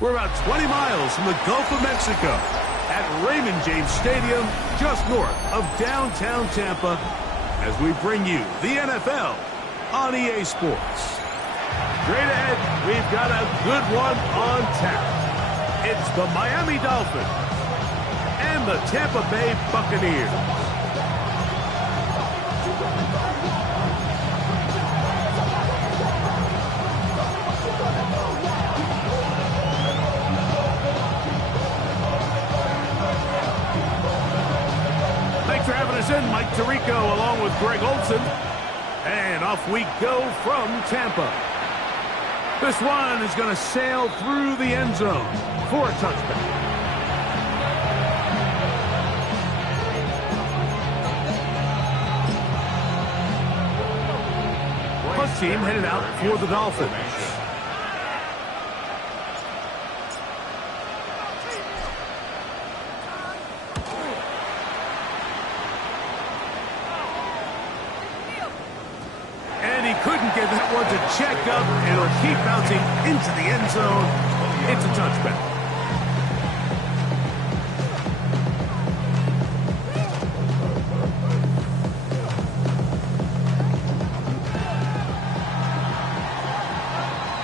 We're about 20 miles from the Gulf of Mexico at Raymond James Stadium, just north of downtown Tampa, as we bring you the NFL on EA Sports. Straight ahead, we've got a good one on tap. It's the Miami Dolphins and the Tampa Bay Buccaneers. For having us in, Mike Tirico along with Greg Olson. And off we go from Tampa. This one is going to sail through the end zone for a touchdown. Punt team headed out for the Dolphins. Couldn't get that one to check up. It'll keep bouncing into the end zone. It's a touchback.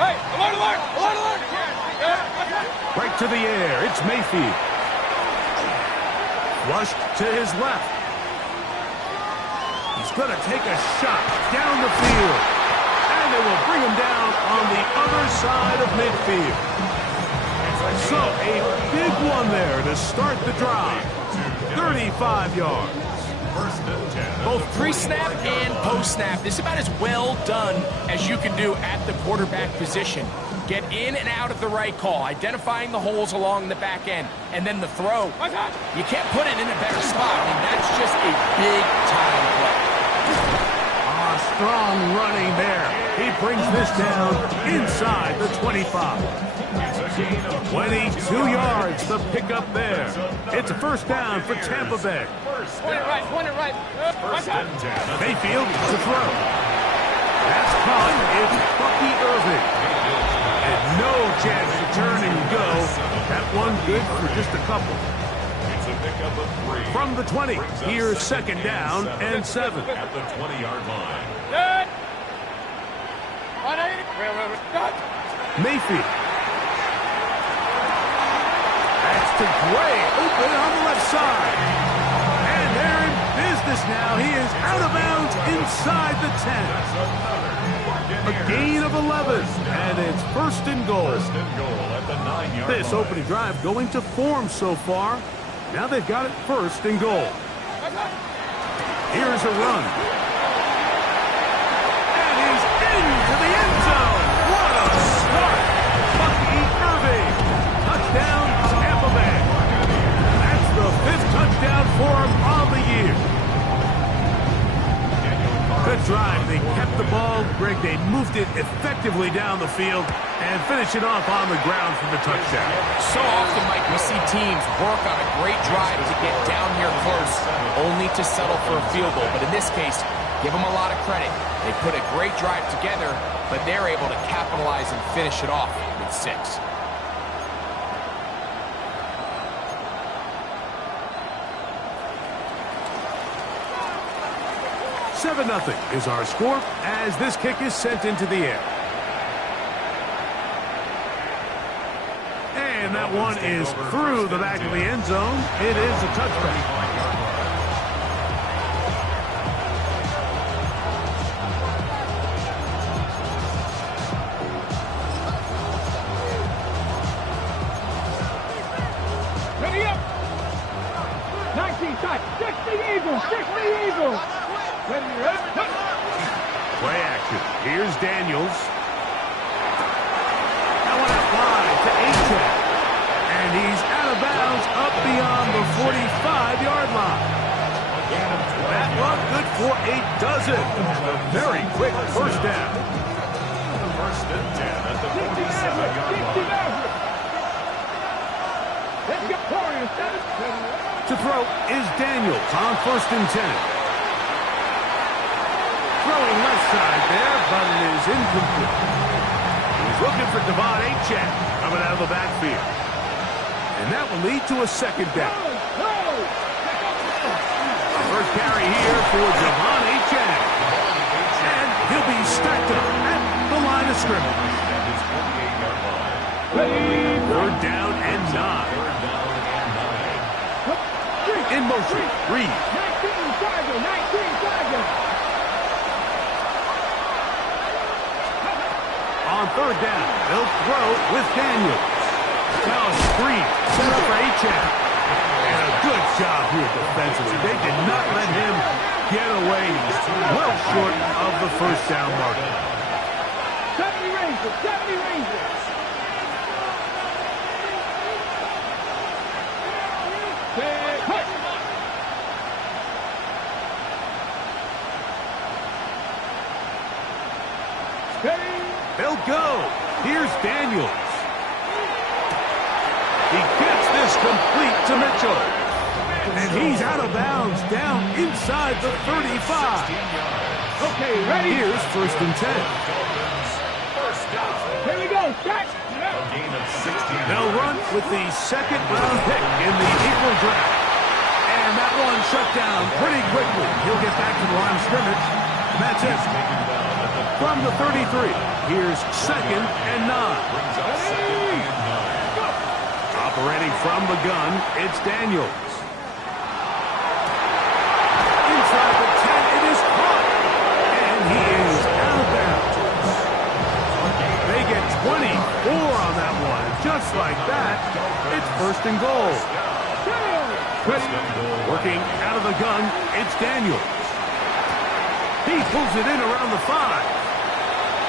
Hey, alert, alert, alert, alert! Right to the air. It's Mayfield. Flushed to his left. He's going to take a shot down the field. And it will bring him down on the other side of midfield. So, a big one there to start the drive. 35 yards. Both pre-snap and post-snap. This is about as well done as you can do at the quarterback position. Get in and out of the right call, identifying the holes along the back end, and then the throw. You can't put it in a better spot. I mean, that's just a big-time play. Strong running there. He brings this down inside the 25. 22 yards, the pickup there. It's a first down for Tampa Bay. Point it right. Mayfield to throw. That's caught. It's Bucky Irving. And no chance to turn and go. That one good for just a couple. From the 20, here's second down and 7. At the 20-yard line. Mayfield. That's to Gray, open on the left side. And they're in business now. He is out of bounds inside the 10. A gain of 11, and it's first and goal. At the 9-yard line. This opening drive going to form so far. Now they've got it first and goal. Here's a run. And he's into the end zone. What a start. Bucky Irving. Touchdown, Tampa Bay. That's the 5th touchdown for him on the year. Good drive. They kept the ball. Greg, they moved it effectively down the field and finish it off on the ground for the touchdown. So often, Mike, we see teams work on a great drive to get down here close, only to settle for a field goal. But in this case, give them a lot of credit. They put a great drive together, but they're able to capitalize and finish it off with 6. 7-0 is our score as this kick is sent into the air. And that one is through the back of the end zone. It is a touchback. Ready up. 19 side. 60 Eagles. 60 Eagles. Ready. Play action. Here's Daniels. That one out wide to Achane. And he's out of bounds up beyond the 45-yard line. That one good for a dozen. Very quick first down. First and 10 at the 47-yard line. To throw is Daniels on first and 10. Throwing left side there, but it is incomplete. He was He's looking for Devon Achane coming out of the backfield. And that will lead to a second down. First carry here for Devon Achane. And he'll be stacked up at the line of scrimmage. Third down and 9. In motion, Reed. 19 Tiger. On third down, they'll throw with Daniels. Now a screen set up for Achane. And a good job here defensively. They did not let him get away. Well short of the first down marker. 70 Rangers. They'll go. Here's Daniels. He gets this complete to Mitchell. And he's out of bounds down inside the 35. Okay, ready? Here's first and 10. Here we go. Catch. They'll run with the second round pick in the Eagle draft. And that one shut down pretty quickly. He'll get back to the line of scrimmage. And that's it. From the 33, here's second and 9. Operating from the gun, it's Daniels. Inside the 10, it is caught. And he is out of bounds. They get 24 on that one. Just like that, it's first and goal. Working out of the gun, it's Daniels. He pulls it in around the 5.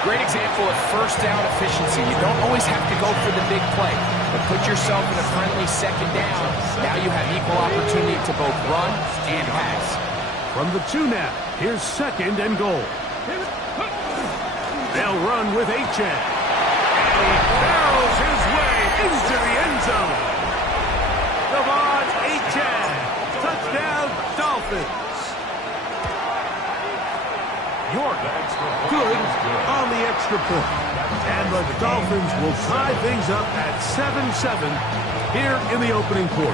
Great example of first down efficiency. You don't always have to go for the big play, but put yourself in a friendly second down. Now you have equal opportunity to both run and pass. From the 2 now, here's second and goal. They'll run with Achane. And he barrels his way into the end zone. Devon Achane. Touchdown, Dolphins. York good on the extra point. And the Dolphins will tie things up at 7-7 here in the opening quarter.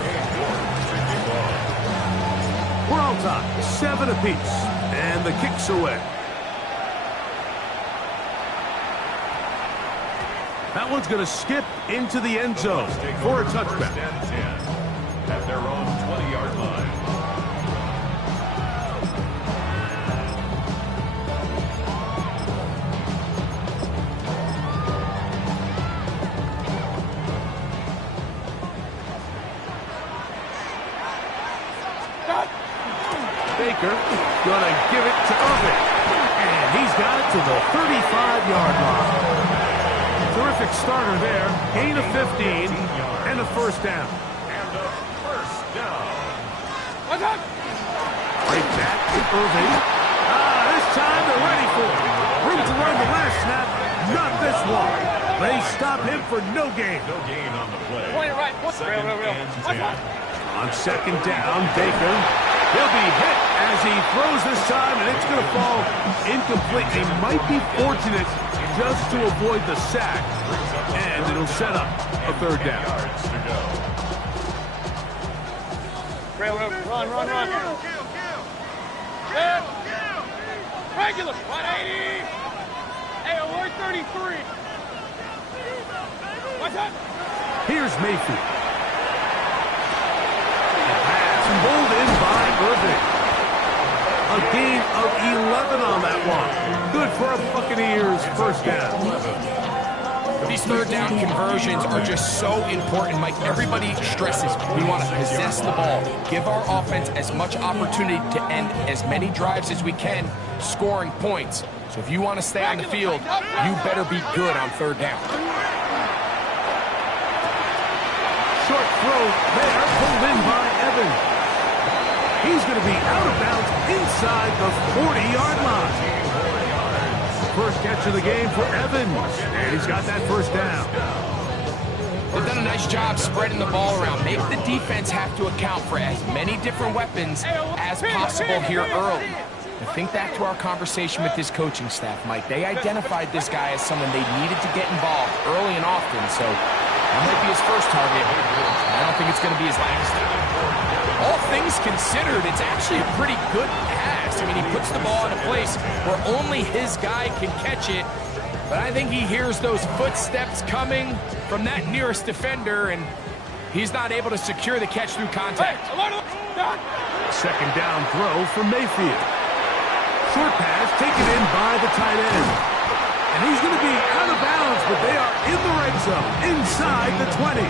We're all tied, 7 apiece. And the kick's away. That one's going to skip into the end zone for a touchback. At their own 20-yard line. Baker gonna give it to Irving. And he's got it to the 35-yard line. Terrific starter there. Gain of 15 and a first down. Right back to Irving. This time they're ready for it. Room to run the last snap. Not this one. They stop him for no gain. No gain on the play. Second and 10. On second down, Baker. He'll be hit as he throws this time, and it's going to fall incomplete. They might be fortunate just to avoid the sack, and it'll set up a third down. Run. Regular. 180. Hey, we're 33. What's up? Here's Mayfield. Pulled in by Irving. A gain of 11 on that one. Good for a Buccaneers first down. These third down conversions are just so important, Mike. Everybody stresses we want to possess the ball, give our offense as much opportunity to end as many drives as we can, scoring points. So if you want to stay on the field, you better be good on third down. Short throw there, pulled in by Evans. He's going to be out of bounds inside the 40-yard line. First catch of the game for Evans. And he's got that first down. They've done a nice job spreading the ball around. Make the defense have to account for as many different weapons as possible here early. Now think back to our conversation with this coaching staff, Mike. They identified this guy as someone they needed to get involved early and often, so that might be his first target. I don't think it's going to be his last. All things considered, it's actually a pretty good pass. I mean, he puts the ball in a place where only his guy can catch it, but I think he hears those footsteps coming from that nearest defender, and he's not able to secure the catch through contact. Second down throw for Mayfield. Short pass taken in by the tight end. And he's going to be out of bounds, but they are in the red zone, inside the 20.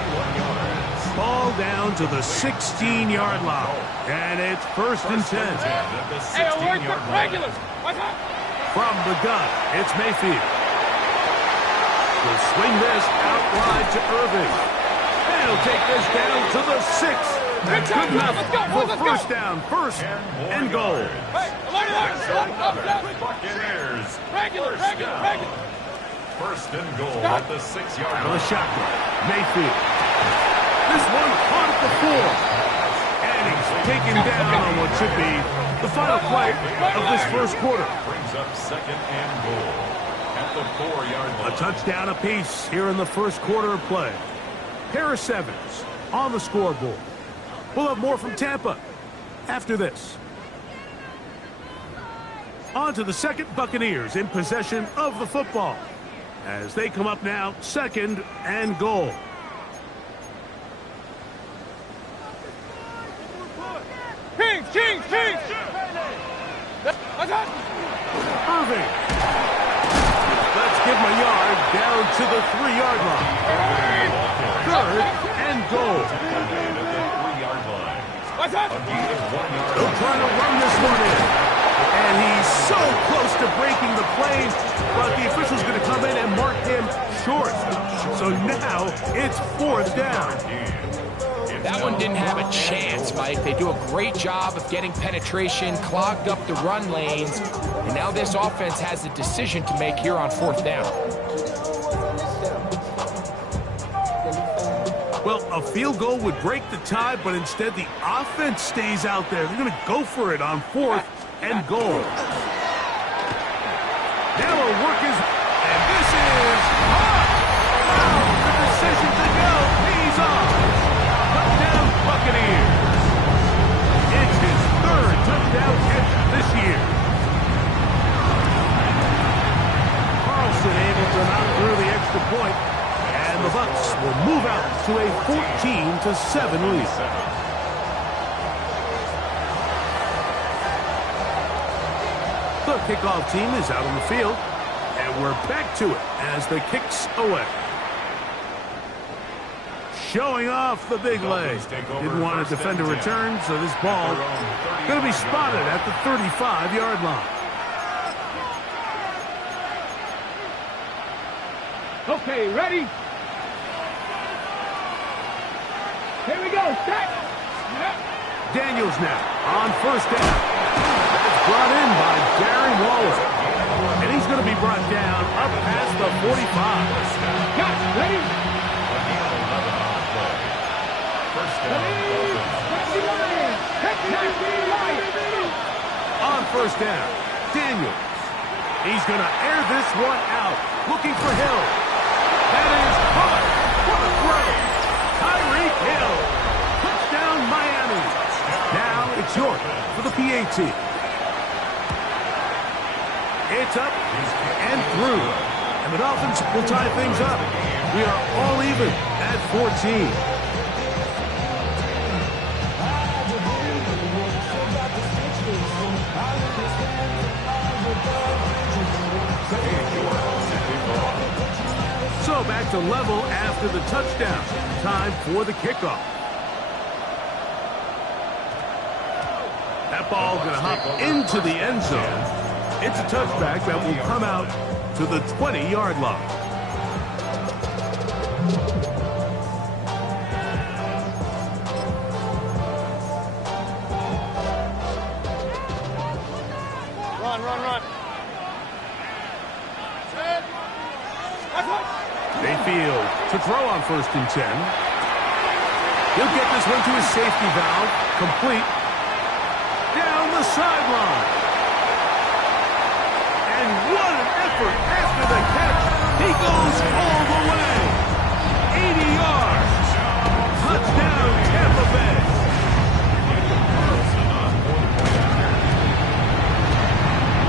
Ball down to the 16-yard line. And it's first and 10. Hey, alert for regulars. From the gun, it's Mayfield. Will swing this out wide to Irving. And he'll take this down to the 6. That's good enough for first down. First and goal. Hey, alert. Buccaneers. Regular. First and goal at the 6-yard Out of line. the shotgun, Mayfield. This one caught at the 4. And he's taken down on what should be the final play of this first quarter. Brings up second and goal at the 4-yard line. A touchdown apiece here in the first quarter of play. Harris Evans on the scoreboard. We'll have more from Tampa after this. On to the second, Buccaneers in possession of the football as they come up now, second and goal. Kings. Irving. Let's give him a yard down to the 3-yard line. Third and goal. They'll try to run this one in. And he's so close to breaking the plays, but the official's going to come in and mark him short. So now it's fourth down. That one didn't have a chance, Mike. They do a great job of getting penetration, clogged up the run lanes, and now this offense has a decision to make here on fourth down. Well, a field goal would break the tie, but instead the offense stays out there. They're going to go for it on fourth and goal. Now our work is, and this is hot. The decision to go pays off. Touchdown Buccaneers. It's his third touchdown catch this year. Carlson able to knock through the extra point, and the Bucs will move out to a 14-7 lead. The kickoff team is out on the field, and we're back to it as the kick's away. Showing off the big leg. Didn't want to defend a return, so this ball going to be spotted at the 35-yard line. Okay, ready? Here we go, set! Daniels now on first down. That's brought in by Darren Waller. And he's going to be brought down up past the 45. Got it, ready? On first down, Daniels. He's going to air this one out, looking for Hill. That is caught. What a throw. Tyreek Hill. Touchdown, Miami. Now it's York for the PAT. It's up and through. And the Dolphins will tie things up. We are all even at 14. So back to level after the touchdown. Time for the kickoff. That ball going to hop into the end zone. It's a touchback that will come out to the 20-yard line. Run. Mayfield to throw on first and 10. He'll get this one to his safety valve. Complete. Down the sideline. effort after the catch. He goes all the way. 80 yards. Touchdown, Tampa Bay.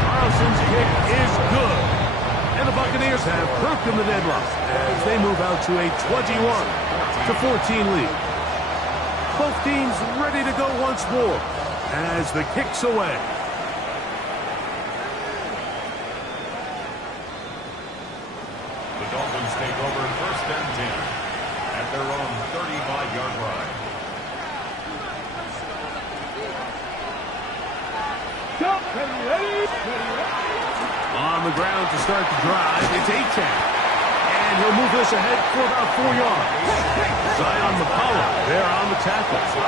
Carlson's kick is good. And the Buccaneers have broken the deadlock as they move out to a 21-14 lead. Both teams ready to go once more as the kick's away. The Dolphins take over 1st and 10 at their own 35-yard line. On the ground to start the drive, it's Achane. And he'll move this ahead for about 4 yards. Zion McCollum there on the tackle. 4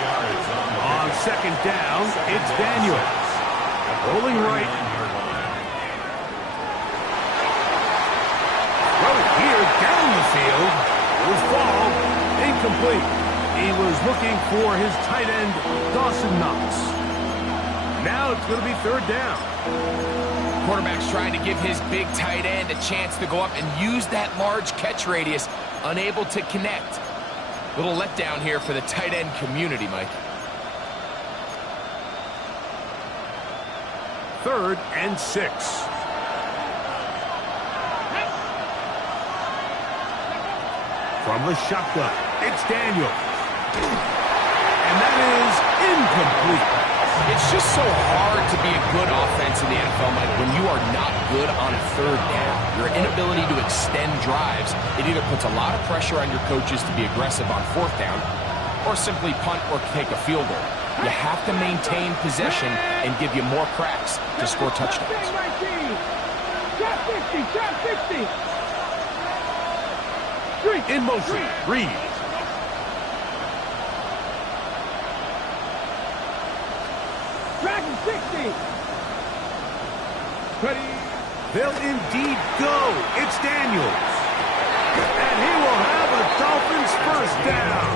yards On second down, it's Daniels. Rolling right. Throw here down the field. Will fall. Incomplete. He was looking for his tight end, Dawson Knox. Now it's going to be 3rd down. Quarterback's trying to give his big tight end a chance to go up and use that large catch radius. Unable to connect. Little letdown here for the tight end community, Mike. 3rd and 6. From the shotgun, it's Daniel. And that is incomplete. It's just so hard to be a good offense in the NFL, Mike, when you are not good on 3rd down. Your inability to extend drives, it either puts a lot of pressure on your coaches to be aggressive on 4th down or simply punt or take a field goal. You have to maintain possession and give you more cracks to score touchdowns. In motion, Reed. Dragon 60. Ready. They'll indeed go. It's Daniels. And he will have a Dolphins 1st down.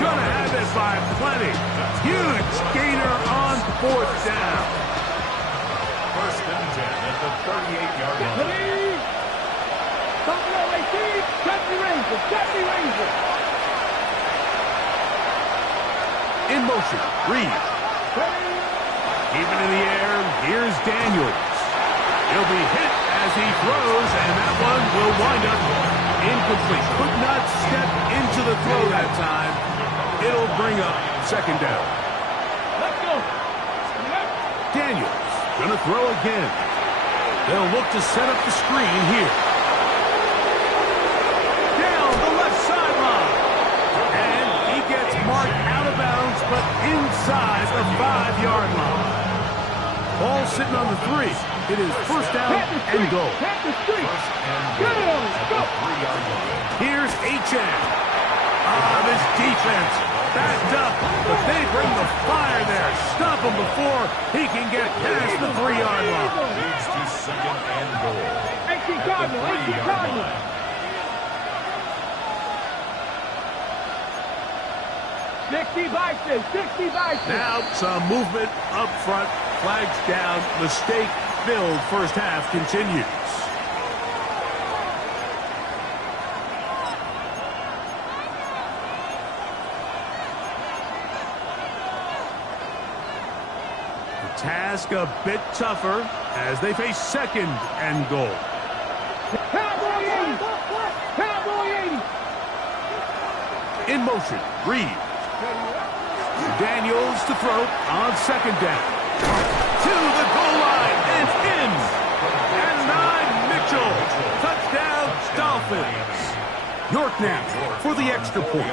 Gonna have it by plenty. Huge gainer on 4th down. 1st and 10 at the 38-yard line. Ready. Buffalo 18. Jeffrey Ranger. Jeffrey Ranger. In motion, Reed. Even in the air, here's Daniels. He'll be hit as he throws, and that one will wind up incomplete. Could not step into the throw that time. It'll bring up 2nd down. Let's go. Daniels gonna throw again. They'll look to set up the screen here. Down the left sideline. And he gets marked out of bounds, but inside the 5-yard line. Ball sitting on the 3. It is 1st down and goal. Tap the street. 1st and Get goal it at go. the 3-yard line. Here's Achane. This defense backed up, but they bring the fire there. Stop him before he can get past the 3-yard line. Leads to 2nd and goal 18 at Cardinal. the 18 3-yard Cardinal. line. $60 Bison. Now some movement up front. Flags down. Mistake-filled 1st half continues. The task a bit tougher as they face 2nd and goal. Cowboy 80. Cowboy 80. In motion, Reed. Daniels to throw on 2nd down. To the goal line and in. And 9, Mitchell. Touchdown, Dolphins. York now for the extra point.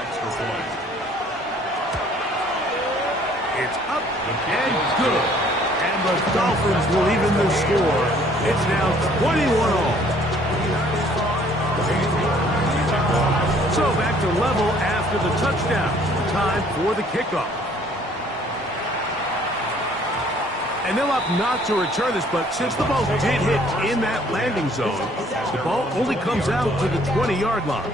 It's up and good. And the Dolphins will even the score. It's now 21-all. So back to level after the touchdown. Time for the kickoff. And they'll opt not to return this, but since the ball did hit in that landing zone, the ball only comes out to the 20-yard line.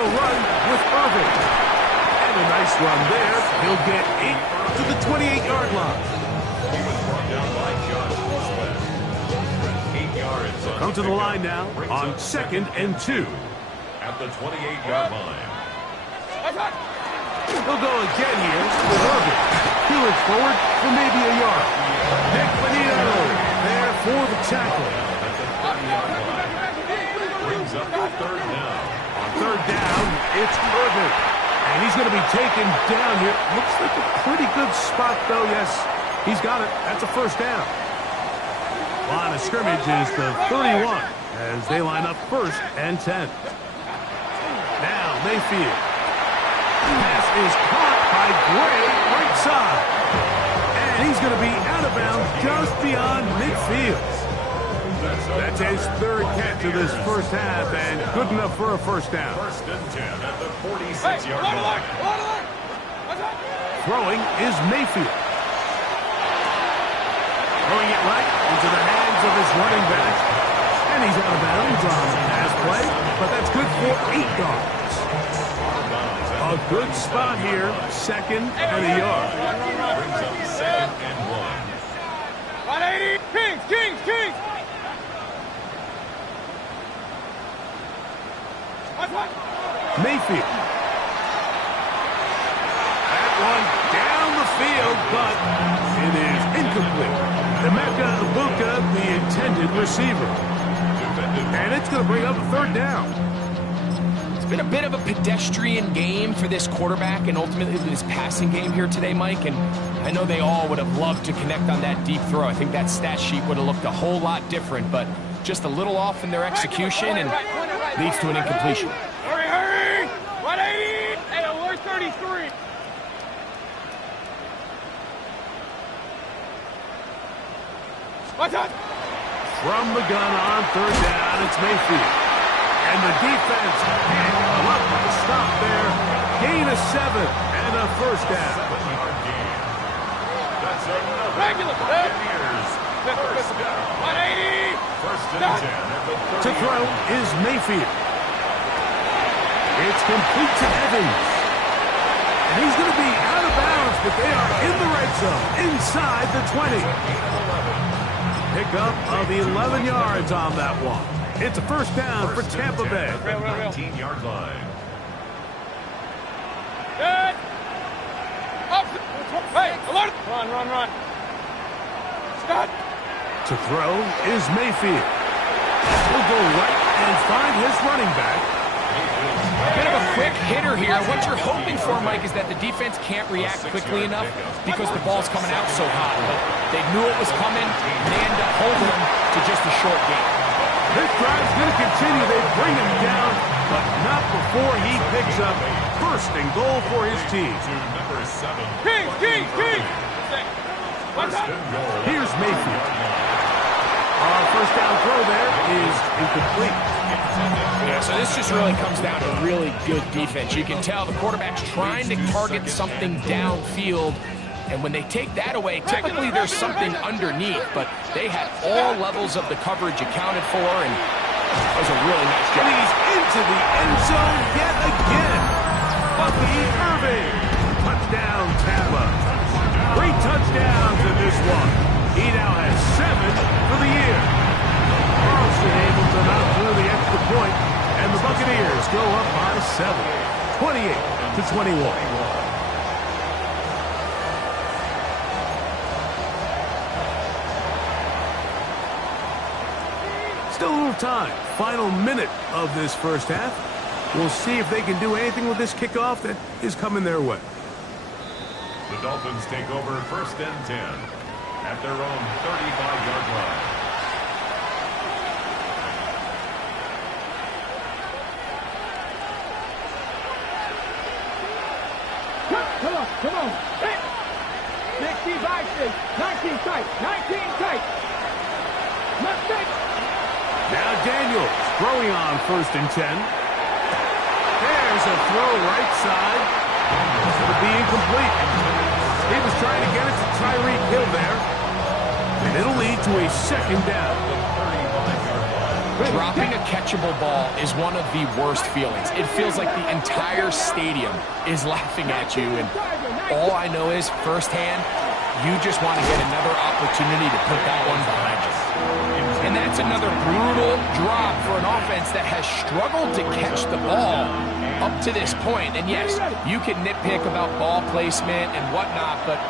They'll run with Irving. And a nice run there. He'll get 8 to the 28-yard line. He was brought down by Josh Sweat. 8 yards on Come to the line now on 2nd and 2. At the 28-yard line. He'll go again here with Irving. He'll look forward for maybe a yard. Nick Bonito there for the tackle. At the 30-yard line. Brings up the 3rd down. On 3rd down, it's Irving. And he's going to be taken down here. Looks like a pretty good spot, though. Yes, he's got it. That's a 1st down. Line of scrimmage is the 31 as they line up 1st and 10. Now Mayfield. Pass is caught by Gray, right side. And he's going to be out of bounds just beyond midfield. That's his 3rd catch of this 1st half, and good enough for a 1st down. 1st and 10 at the 46-yard line. Throwing is Mayfield. Throwing it right into the hands of his running back. And he's out of bounds on the pass play, but that's good for 8 yards. A good spot here, 2nd and a yard. Brings up 2nd and 1. 180. Kings. Mayfield. That one down the field, but it is incomplete. Emeka Egbuka, the intended receiver. And it's going to bring up a 3rd down. It's been a bit of a pedestrian game for this quarterback and ultimately this passing game here today, Mike. And I know they all would have loved to connect on that deep throw. I think that stat sheet would have looked a whole lot different, but just a little off in their execution and leads to an incompletion. Hurry! 180. Hey, alert 33. Watch out! From the gun on 3rd down, it's Mayfield. And the defense can't come up with a stop there. Gain of 7 and a 1st down. 7-yard gain. That's another Regular. Buccaneers 1st down. 180. 1st and 10 at the 30. To throw is Mayfield. It's complete to Evans. And he's going to be out of bounds, but they are in the red zone, inside the 20. Pickup of 11 yards on that one. It's a 1st down for Tampa Bay. 19-yard line. Good. Up. Hey, alert. Run. Scott. To throw is Mayfield. He'll go right and find his running back. A bit of a quick hitter here. What you're hoping for, Mike, is that the defense can't react quickly enough because the ball's coming out so hot. But they knew it was coming, and they end up holding him to just a short game. This drive's going to continue. They bring him down, but not before he picks up 1st and goal for his team. To number 7. King. Watch out. Here's Mayfield. 1st down throw there is incomplete. Yeah, so this just really comes down to really good defense. You can tell the quarterback's trying to target something downfield, and when they take that away, typically there's something underneath, but they had all levels of the coverage accounted for, and that was a really nice job. And he's into the end zone yet again. Bucky Irving. Touchdown, Tampa. 3 touchdowns in this one. He now has 7 for the year. Carlson able to knock through the extra point, and the Buccaneers go up by 7, 28-21. Still a little time. Final minute of this 1st half. We'll see if they can do anything with this kickoff that is coming their way. The Dolphins take over 1st and 10 at their own 35-yard line. Come on. Hey. 16 by 6. 19 tight. 19 tight. Mistake. Now Daniels throwing on 1st and 10. There's a throw right side. It'll be incomplete. He was trying to get it to Tyreek Hill there. And it'll lead to a 2nd down. Dropping a catchable ball is one of the worst feelings. It feels like the entire stadium is laughing at you, and all I know is, firsthand, you just want to get another opportunity to put that one behind you. And that's another brutal drop for an offense that has struggled to catch the ball up to this point. And yes, you can nitpick about ball placement and whatnot, but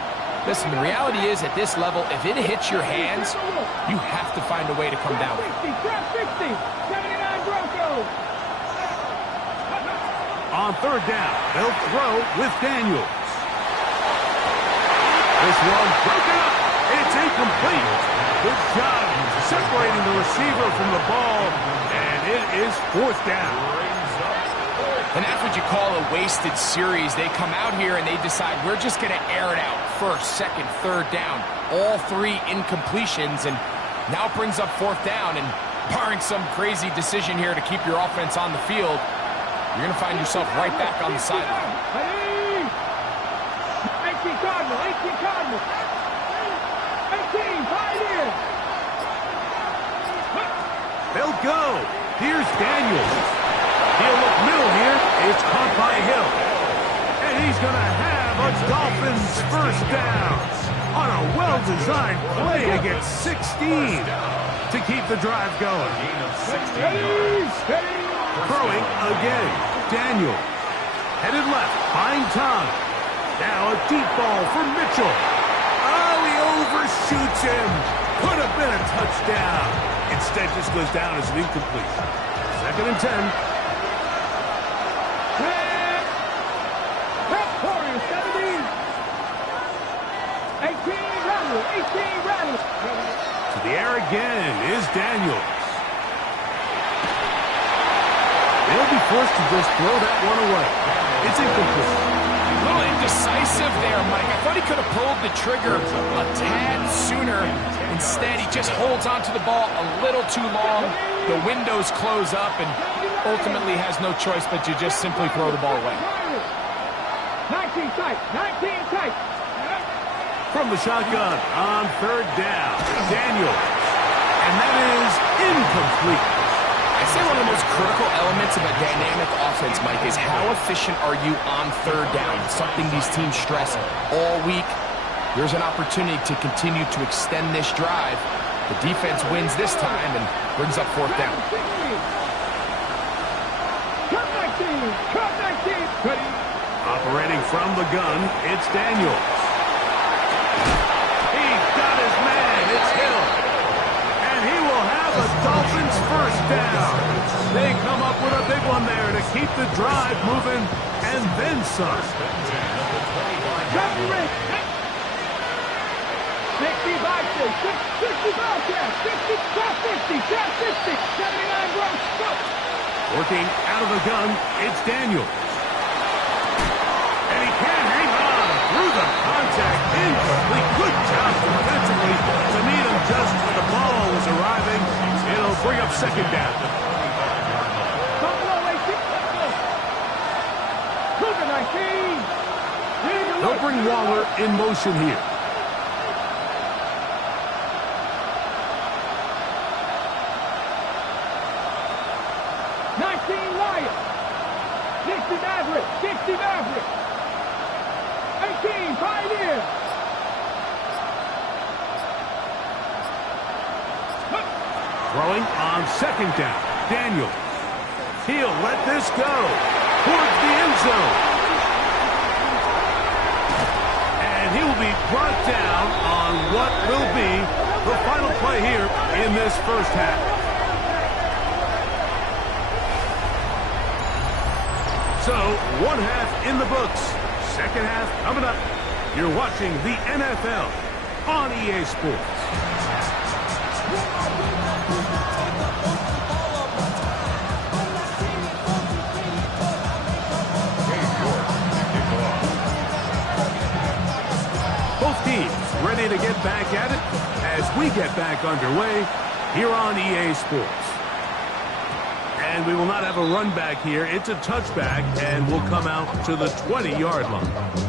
listen, the reality is at this level, if it hits your hands, you have to find a way to come down. 60, 79 Broncos. On third down, they'll throw with Daniels. This one broken up. It's incomplete. Good job separating the receiver from the ball, and it is fourth down. And that's what you call a wasted series. They come out here and they decide we're just going to air it out. First, second, third down. All three incompletions, and now it brings up fourth down. And barring some crazy decision here to keep your offense on the field, you're going to find yourself right back on the sideline. 18 Cardinals, 18 Cardinals. 18, Pioneers. They'll go. Here's Daniels. He'll look middle here. It's caught by Hill. And he's going to have a Dolphins first down on a well-designed play against 16 to keep the drive going. Throwing again. Daniel. Headed left. Buying time. Now a deep ball for Mitchell. Oh, he overshoots him. Could have been a touchdown. Instead, just goes down as an incomplete. Second and 10. Warriors, 17. 18 Rattlers, 18 Rattlers. To the air again is Daniels. They'll be forced to just throw that one away. It's incomplete. A little indecisive there, Mike. I thought he could have pulled the trigger a tad sooner. Instead, he just holds onto the ball a little too long. The windows close up and ultimately has no choice but to just simply throw the ball away. 19 tight, 19 tight. From the shotgun on third down, Daniels. And that is incomplete. I'd say one of the most critical elements of a dynamic offense, Mike, is how efficient are you on third down? It's something these teams stress all week. There's an opportunity to continue to extend this drive. The defense wins this time and brings up fourth down. Cut 19, cut 19. Ready. Operating from the gun, it's Daniels. He's got his man. It's Hill. And he will have a Dolphins first down. They come up with a big one there to keep the drive moving and then some. 60 Bobcats, 60 Bobcats, 60, 50, 60, 79 Broncos. Working out of the gun, it's Daniels. And he can't hang on through the contact. Incomplete. Good job defensively to meet him just when the ball was arriving. It'll bring up second down. They'll bring Waller in motion here. Maverick, 60 Maverick. 18 Pioneer. Throwing on second down. Daniel. He'll let this go towards the end zone. And he will be brought down on what will be the final play here in this first half. So, one half in the books. Second half coming up. You're watching the NFL on EA Sports. Both teams ready to get back at it as we get back underway here on EA Sports. And we will not have a run back here. It's a touchback, and we'll come out to the 20-yard line.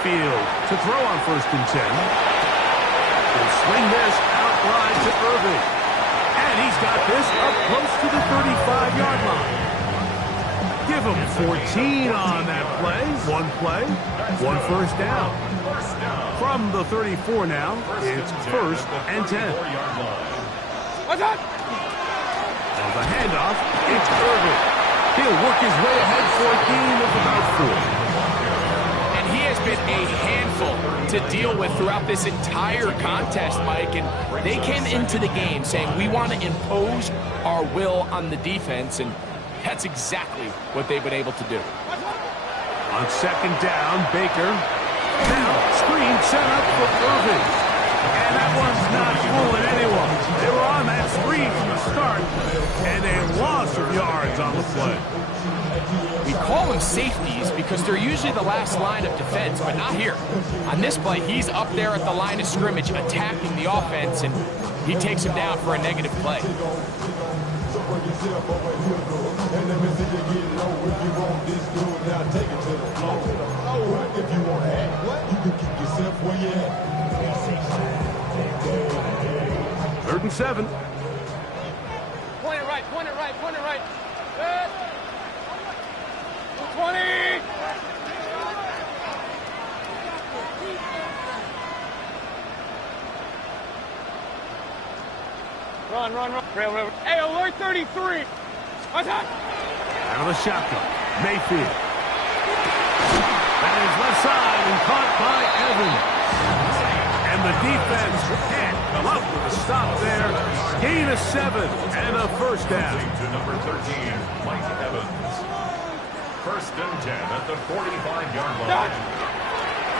Mayfield to throw on 1st and 10. He'll swing this out wide to Irving. And he's got this up close to the 35-yard line. Give him 14 on that play. One play, one first down. From the 34 now, it's 1st and 10. What's up? Now the handoff, it's Irving. He'll work his way ahead for a gain of about 4. And he has been a handful to deal with throughout this entire contest, Mike. And they came into the game saying, we want to impose our will on the defense. And that's exactly what they've been able to do. On 2nd down, Baker. Now, screen set up for Irving. And that one's not fooling anyone. They were on that screen from the start, and a loss of yards on the play. We call them safeties because they're usually the last line of defense, but not here. On this play, he's up there at the line of scrimmage attacking the offense, and he takes him down for a negative play. Third and 7. Point it right, point it right, point it right. Good. 20. Run, run, run. Hey, alert 33. What's up? Out of the shotgun, Mayfield. That is left side and caught by Evans. And the defense can't come up with a stop there. Gain of 7 and a first down. To number 13, Mike Evans. 1st and 10 at the 45-yard line.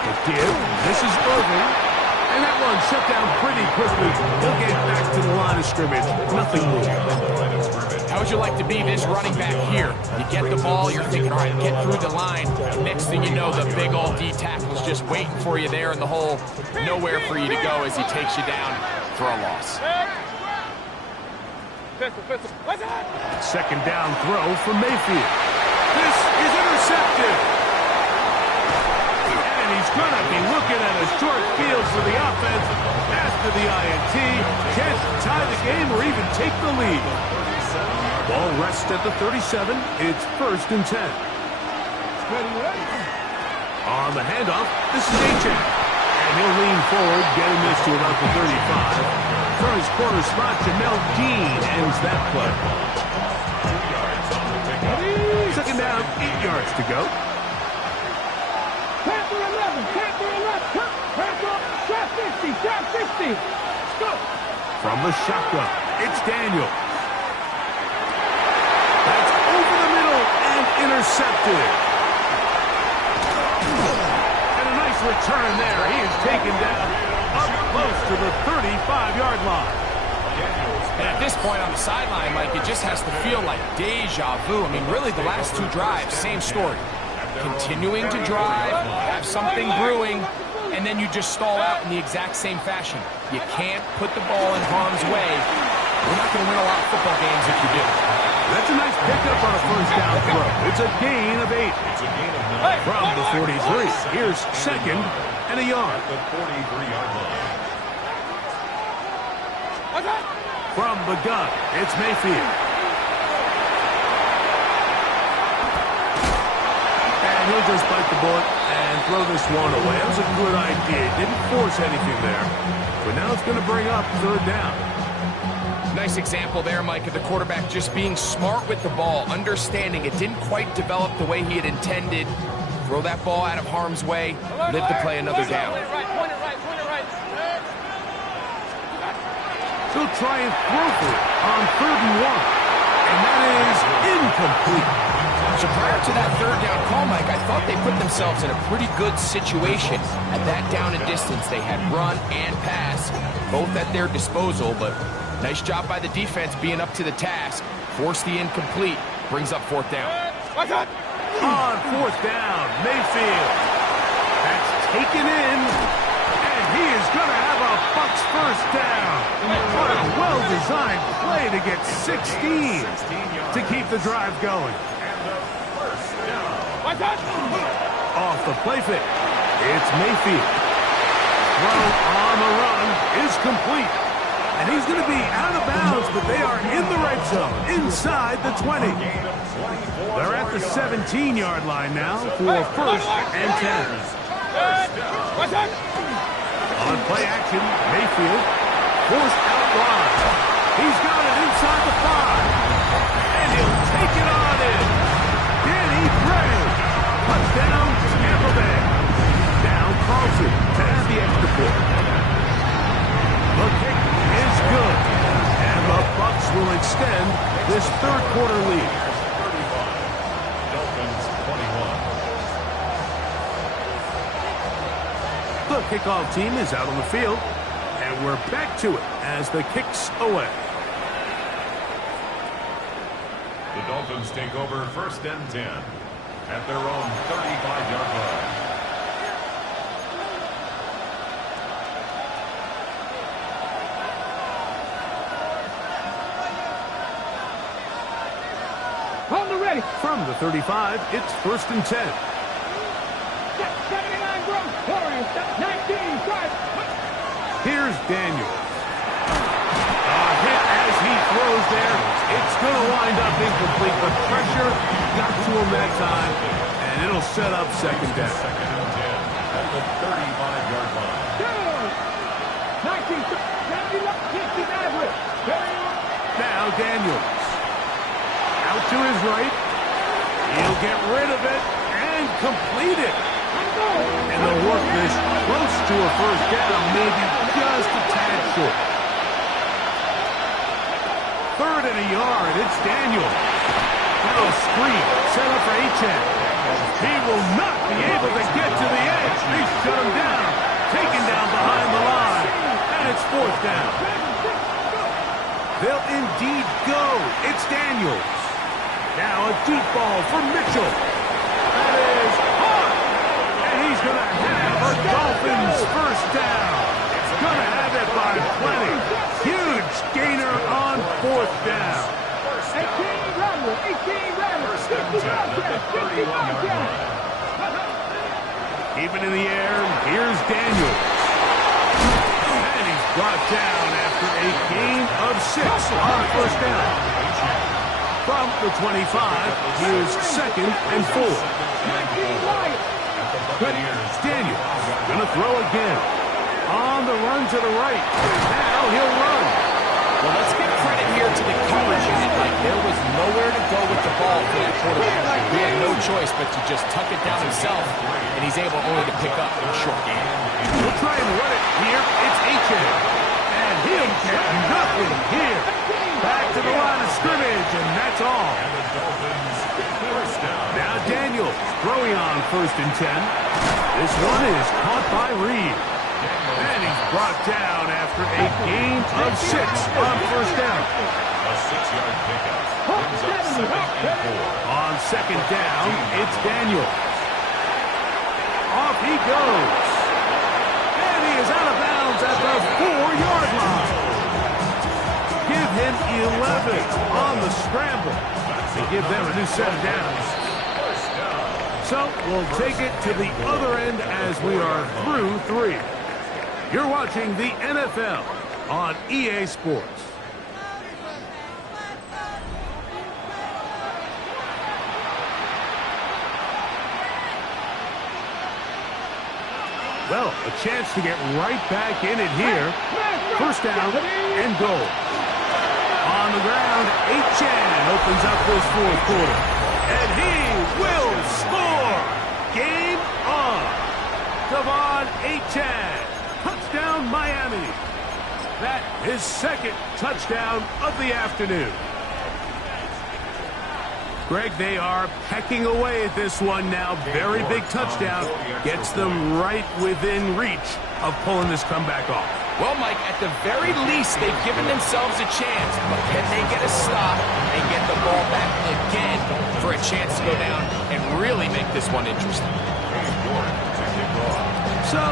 The give. This is Irving. And that one shut down pretty quickly. He'll get back to the line of scrimmage. Nothing moving. How would you like to be this running back here? You get the ball, you're thinking, all right, get through the line. Next thing you know, the big old D tackle's just waiting for you there in the hole. Nowhere for you to go as he takes you down for a loss. What's up? 2nd down throw for Mayfield. This is intercepted. And he's going to be looking at a short field for the offense after the INT. Chance to tie the game or even take the lead. Ball rests at the 37. It's 1st and 10. On the handoff, this is Achane. And he'll lean forward, getting this to about the 35. From his corner spot, Jamel Dean ends that play. 2nd down, 8 yards to go. Panther 11, Panther 11, Panther, shot 50, shot 50. Let's go. From the shotgun, it's Daniel. That's over the middle and intercepted. And a nice return there. He is taken down up close to the 35-yard line. And at this point on the sideline, Mike, it just has to feel like deja vu. I mean, really, the last 2 drives, same story. Continuing to drive, have something brewing, and then you just stall out in the exact same fashion. You can't put the ball in harm's way. You're not going to win a lot of football games if you do. That's a nice pickup on a 1st down throw. It's a gain of 8. From the 43, here's 2nd and a yard. The 43-yard line. From the gun, it's Mayfield. And he'll just bite the bullet and throw this one away. That was a good idea. Didn't force anything there. But now it's going to bring up 3rd down. Nice example there, Mike, of the quarterback just being smart with the ball, understanding it didn't quite develop the way he had intended. Throw that ball out of harm's way, live to play another down. Point it right. He'll try and throw for it on 3rd and 1. And that is incomplete. So prior to that 3rd down call, Mike, I thought they put themselves in a pretty good situation at that down and distance. They had run and pass, both at their disposal, but nice job by the defense being up to the task. Force the incomplete, brings up 4th down. On 4th down, Mayfield. That's taken in, and he is going to have a Bucs 1st down. What a well-designed play to get 16 to keep the drive going. Off the play fake. It's Mayfield. Throw on the run is complete. And he's going to be out of bounds, but they are in the red zone, inside the 20. They're at the 17-yard line now for first and 10. On play action, Mayfield forced out wide. He's got it inside the 5. And he'll take it on in. Danny Gray. Touchdown, Tampa Bay. Now Carlson to add the extra point. The kick is good. And the Bucs will extend this third quarter lead. Dolphins 21. The kickoff team is out on the field. And we're back to it as the kick's away. The Dolphins take over first and 10 at their own 35-yard line. On the ready. From the 35, it's first and 10. 79 Gross Warriors. 19 drive. Here's Daniel. A hit as he throws there. It's going to wind up incomplete, but pressure got to him that time, and it'll set up second down. Second and 10 at the 35-yard line. 19 average. Now Daniels. Out to his right. He'll get rid of it and complete it. And they'll work this close to a first down, maybe just a tad short. Third and a yard, it's Daniel. Now a screen set up for Achane. He will not be able to get to the edge. They shut him down. Taken down behind the line. And it's fourth down. They'll indeed go. It's Daniels. Now a deep ball for Mitchell. That is hard. And he's going to have a Dolphins first down. Going to have it by plenty. Huge gainer on fourth down. 18 Rattler. 18 Rattler. 55 down. Keeping in the air, here's Daniel. And he's brought down after a gain of 6 on first down. From the 25, here's second and 4. Daniel going to throw again. On the run to the right. Now he'll run. Well, let's give credit here to the coverage unit. Like, there was nowhere to go with the ball for that quarterback. He had no choice but to just tuck it down himself, and he's able only to pick up in short game. We'll try and run it here. It's Achane. And he'll get nothing here. Back to the line of scrimmage, and that's all. And the Dolphins first down. Now Daniels throwing on first and 10. This one is caught by Reed. And he's brought down after a gain of 6 on first down. A 6-yard pickup brings up second and 4. On second down, it's Daniels. Off he goes. And he is out of bounds at the 4-yard line. Give him 11 on the scramble to give them a new set of downs. So we'll take it to the other end as we are through 3. You're watching the NFL on EA Sports. Well, a chance to get right back in it here. First down and goal. On the ground, Achane opens up this fourth quarter. And he will score! Game on! Devon Achane. Touchdown, Miami. That is second touchdown of the afternoon. Greg, they are pecking away at this one now. Very big touchdown. Gets them right within reach of pulling this comeback off. Well, Mike, at the very least, they've given themselves a chance. But can they get a stop and get the ball back again for a chance to go down and really make this one interesting? So,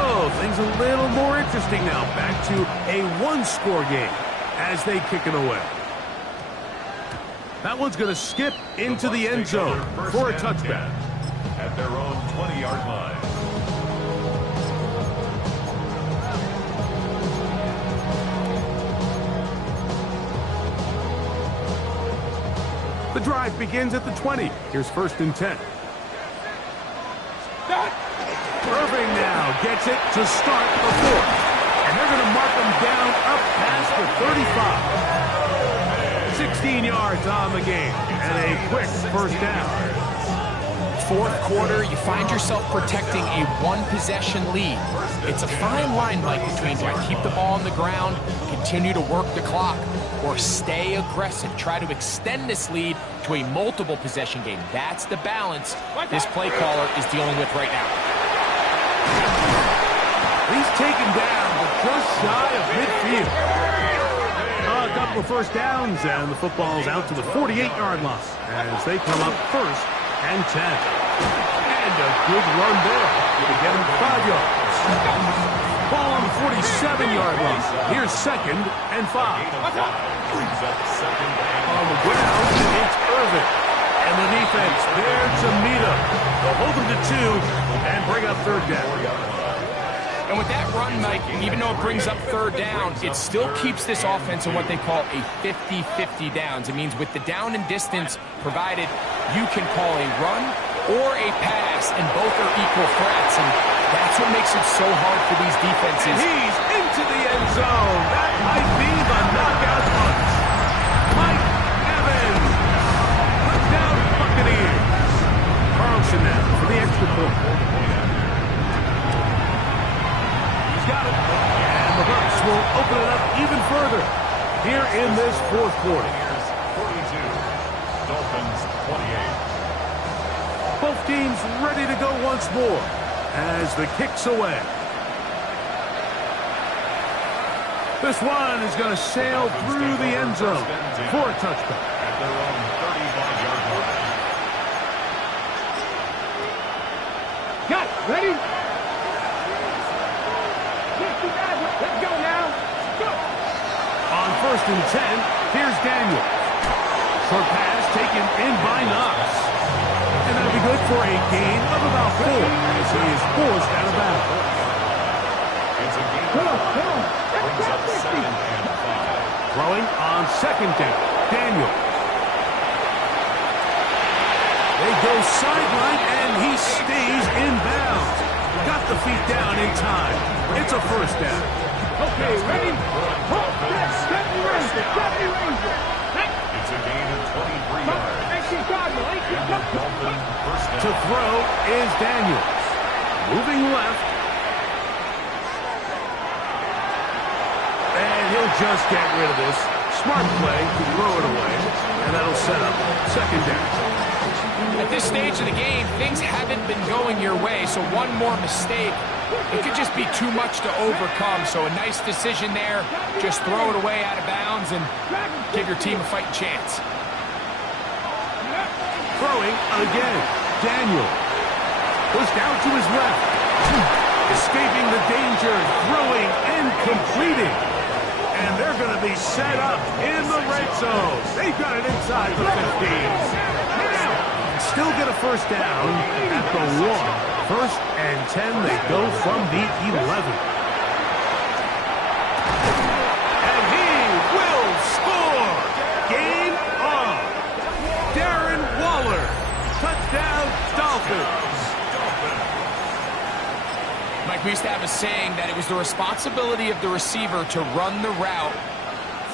things a little more interesting now. Back to a one-score game as they kick it away. That one's going to skip into the end zone for a touchback. At their own 20-yard line. The drive begins at the 20. Here's 1st and 10. Irving now gets it to start the 4th. And they're going to mark him down up past the 35. 16 yards on the game. And a quick 1st down. 4th quarter, you find yourself protecting a 1-possession lead. It's a fine line, Mike, between do I keep the ball on the ground, continue to work the clock, or stay aggressive, try to extend this lead to a multiple possession game. That's the balance this play caller is dealing with right now. He's taken down, but just shy of midfield. A couple of 1st downs, and the football's out to the 48-yard line as they come up 1st and 10. And a good run there to get him 5 yards. Ball on the 47-yard line. Here's 2nd and 5. Brings up 2nd and On the ground, it's Irving. And the defense there to meet him. They'll hold him to 2 and bring up 3rd down. And with that run, Mike, even though it brings up 3rd down, it still keeps this offense in what they call a 50-50 downs. It means with the down and distance provided, you can call a run or a pass, and both are equal threats. And that's what makes it so hard for these defenses. He's into the end zone. That might be the knockout punch. Mike Evans. Touchdown Buccaneers. Carlson now for the extra point. Got it. And the Bucs will open it up even further here in this 4th quarter. 42, Dolphins 28. Both teams ready to go once more as the kick's away. This one is going to sail through the end zone for a touchback. At their own 35-yard line. Got it. Ready? Let's go now. Go. On 1st and 10, here's Daniel. Short pass taken in by Knox. And that'll be good for a gain of about 4 as he is forced out of bounds. It's a gain. Come on. Brings up 2nd and 5. Throwing on 2nd down. Daniel. They go sideline, and he stays in bounds. Got the feet down in time. It's a 1st down. Okay, ready? Step me Ranger. It's a gain of 23 yards. And the Dolphin 1st down. To throw is Daniels. Moving left. And he'll just get rid of this. Smart play to throw it away. And that'll set up 2nd down. At this stage of the game, things haven't been going your way, so one more mistake, it could just be too much to overcome. So a nice decision there. Just throw it away out of bounds and give your team a fighting chance. Throwing again. Daniel. Goes down to his left. Escaping the danger. Throwing and completing. And they're going to be set up in the red zone. They've got it inside the 15. Still get a 1st down at the 1. 1st and 10, they go from the 11. And he will score! Game on! Darren Waller. Touchdown, Dolphins. Mike, we used to have a saying that it was the responsibility of the receiver to run the route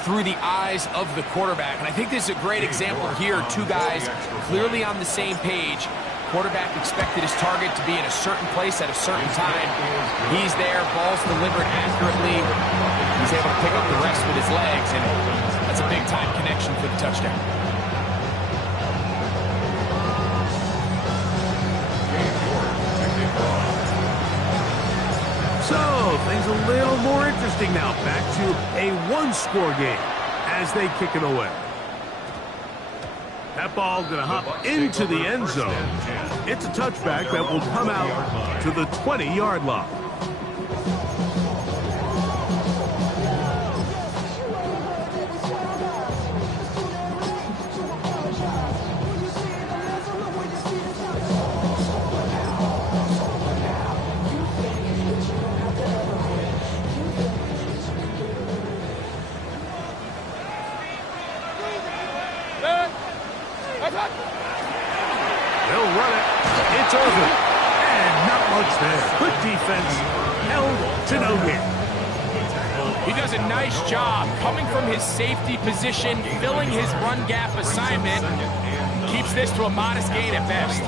through the eyes of the quarterback. And I think this is a great example here. 2 guys clearly on the same page. Quarterback expected his target to be in a certain place at a certain time. He's there, ball's delivered accurately. He's able to pick up the rest with his legs, and that's a big-time connection for the touchdown. So, things a little more interesting now. Back to a 1-score game as they kick it away. That ball going to hop into the end zone. It's a touchback that will come out to the 20-yard line. there. Good defense, held to no hit. He does a nice job coming from his safety position, filling his run gap assignment. Keeps this to a modest gain at best.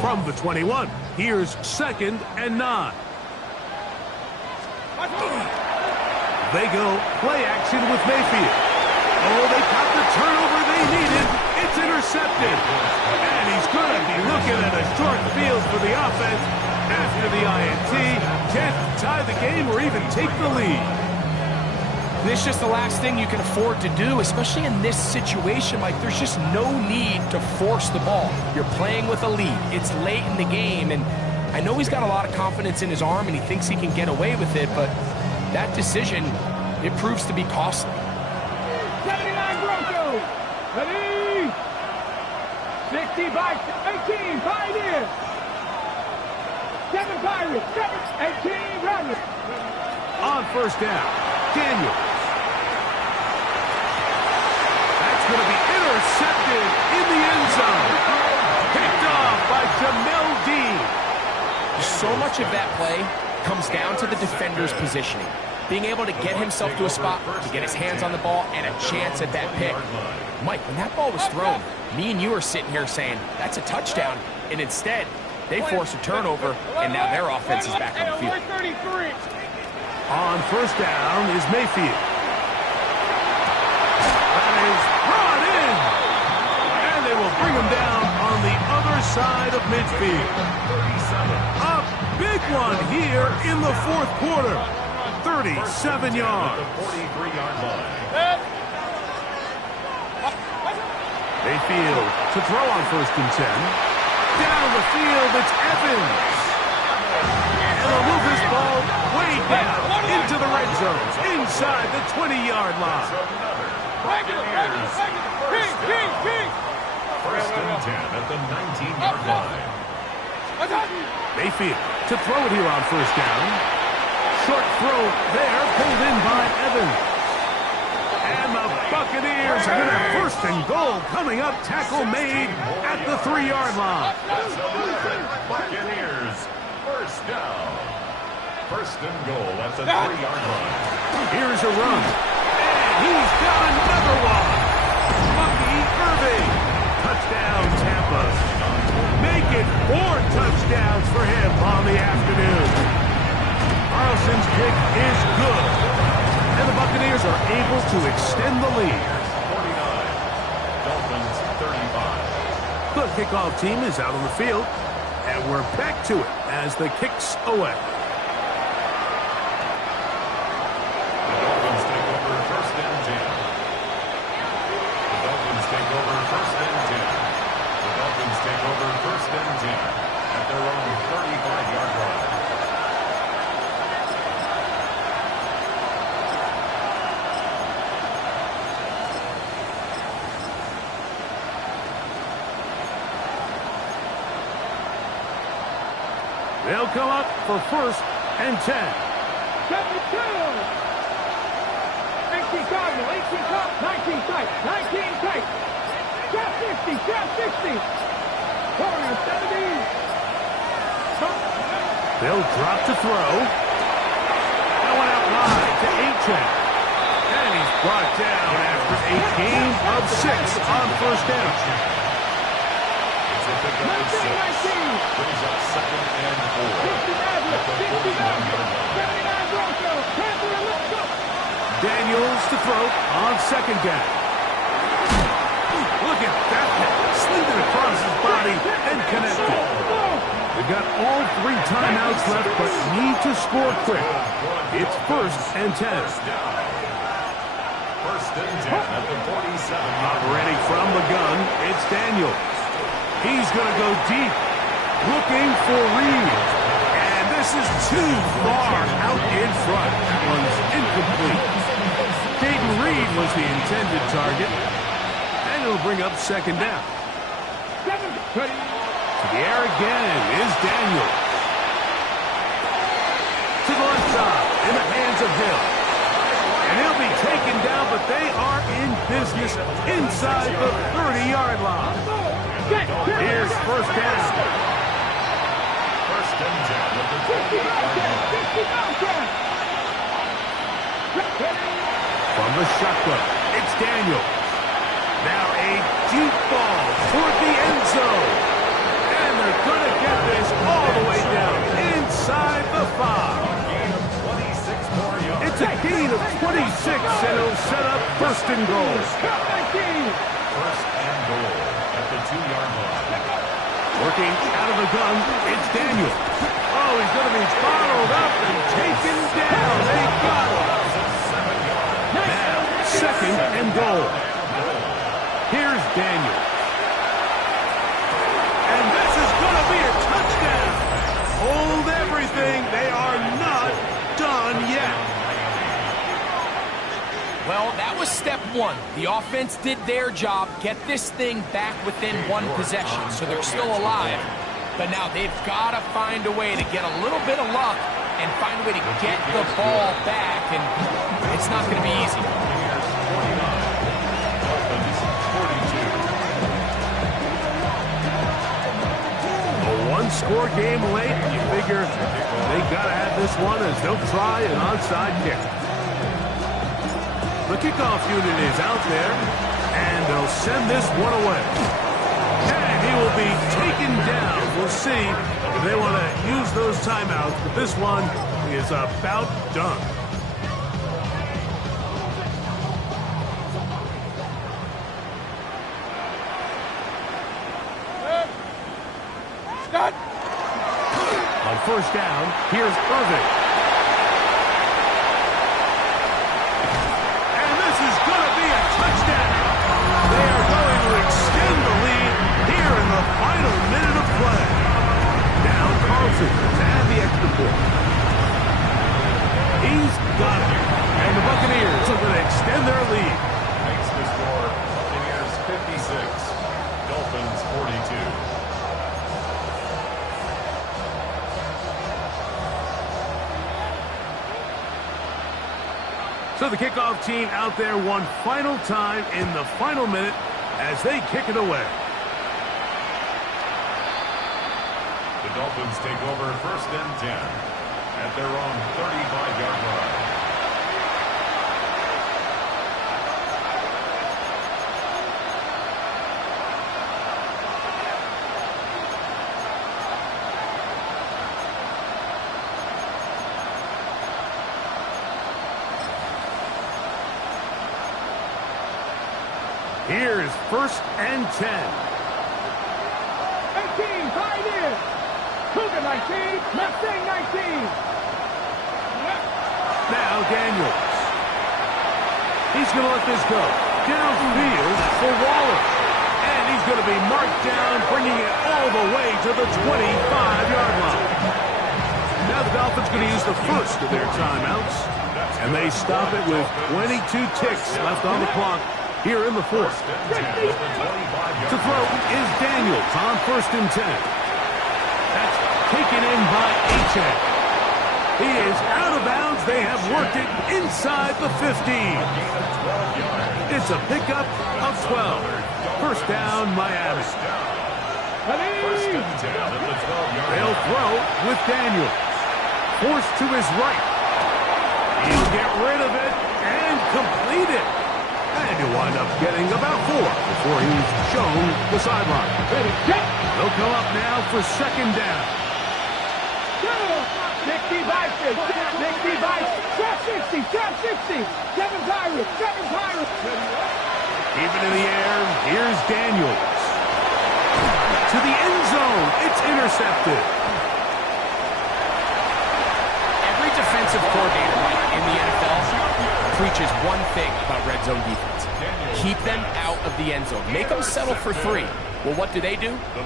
From the 21, here's 2nd and 9. They go play action with Mayfield. Oh, they got the turnover they needed. It's intercepted. And he's going to be looking at a short field for the offense after the INT. Can't tie the game or even take the lead. This is just the last thing you can afford to do, especially in this situation. Like, there's just no need to force the ball. You're playing with a lead. It's late in the game, and I know he's got a lot of confidence in his arm, and he thinks he can get away with it, but that decision, it proves to be costly. 79 Broncos. Ready? 60 by 18. Pioneers. 7 Pirates. 18 Rebels. On first down, Daniels. That's going to be intercepted in the end zone. Picked off by Jamel Dean. So much of that play comes down to the defender's positioning. Being able to get himself to a spot, to get his hands on the ball, and a chance at that pick. Mike, when that ball was thrown, me and you are sitting here saying, that's a touchdown. And instead, they force a turnover, and now their offense is back on the field. On first down is Mayfield. That is brought in. And they will bring him down on the other side of midfield. A big one here in the fourth quarter. 37 yards. 43-yard line. Mayfield to throw on 1st and 10. Down the field, it's Evans. And they'll move this ball way down into the red zone, inside the 20-yard line. First and 10 at the 19-yard line. Mayfield to throw it here on 1st down. Short throw there, pulled in by Evans. And the Buccaneers are going to have 1st and goal coming up. Tackle made at the 3-yard line. Buccaneers, 1st down. 1st and goal at the 3-yard line. Here's a run. And he's got another one. Bucky Irving. Touchdown, Tampa. Make it 4 touchdowns for him on the afternoon. Carlson's kick is good. And the Buccaneers are able to extend the lead. 49. Dolphins 35. The kickoff team is out on the field. And we're back to it as the kick's away. The Dolphins take over 1st and 10. The Dolphins take over 1st and 10. The Dolphins take over 1st and 10 at their own 35-yard line. They'll come up for 1st and 10. 72. 18 Cardinal, 18 Cup, 19 tight, 19 tight. Trap 50, trap 60. Corner 70. They'll drop to throw. That one out wide to Achane. And he's brought down after a gain of 6 on 1st down. It's a pickup of 6. Brings up 2nd and 4 at the 41-yard line. Daniels to throw on 2nd down. Look at that hit. Slid it across his body and connected. They've got all 3 timeouts left, but need to score quick. It's 1st and 10. 1st and 10 at the 47. Operating from the gun, it's Daniels. He's going to go deep, looking for Reed. And this is too far out in front. That one's incomplete. Caden Reed was the intended target. And it'll bring up 2nd down. To the air again is Daniels. To the left side, in the hands of Hill. And he'll be taken down, but they are in business inside the 30-yard line. Here's first down. First and 10 at the 20-yard line. From the shotgun, it's Daniels. Now a deep ball toward the end zone. And they're going to get this all the way down inside the 5. It's a gain of 26, and it'll set up first and goal. First and goal at the 2-yard line. Working out of the gun, it's Daniels. Oh, he's going to be bottled up and taken down. They got him. Now, second and goal. Here's Daniels. And this is going to be a touchdown. Hold everything. They are not done yet. Well, that was step one. The offense did their job, get this thing back within one possession, so they're still alive. But now they've got to find a way to get a little bit of luck and find a way to get the ball back, and it's not going to be easy. A one-score game late, you figure they got to have this one as they'll try an onside kick. The kickoff unit is out there, and they'll send this one away. And he will be taken down. We'll see if they want to use those timeouts, but this one is about done. On first down, here's Irving. And this is going to be a touchdown. They are going to extend the lead here in the final minute of play. Now Carlson to add the extra point. He's got it. And the Buccaneers are going to extend their lead. Makes the score Buccaneers 56, Dolphins 42. So the kickoff team out there one final time in the final minute as they kick it away. The Dolphins take over first and 10 at their own 35-yard line. Here's first and 10. 18, tied in. Cougar 19, Mustang 19. Now Daniels. He's going to let this go. Downfield for Waller. And he's going to be marked down, bringing it all the way to the 25-yard line. Now the Dolphins going to use the first of their timeouts. And they stop it with 22 ticks left on the clock here in the fourth. To throw is Daniels on first and 10. That's taken in by Achane. He is out of bounds. They have worked it inside the 15. It's a pickup of 12. First down, Miami. They'll throw with Daniels. Forced to his right. He'll get rid of it and complete it. And he'll wind up getting about 4 before he's shown the sideline. They'll come up now for second down. Nick Devices, Nick Devices, trap 60, trap 60. Kevin Tyrus, Kevin Tyrus. Even in the air, here's Daniels. To the end zone, it's intercepted. Every defensive coordinator, Mike, in the NFL preaches one thing about red zone defense. Keep them out of the end zone. Make them settle for 3. Well, what do?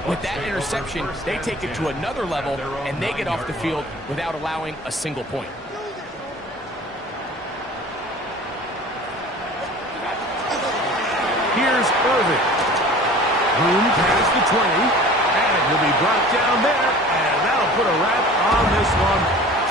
With that interception, they take it to another level, and they get off the field without allowing a single point. Here's Irving. Room past the 20, and he'll be brought down there, and that'll put a wrap on this one.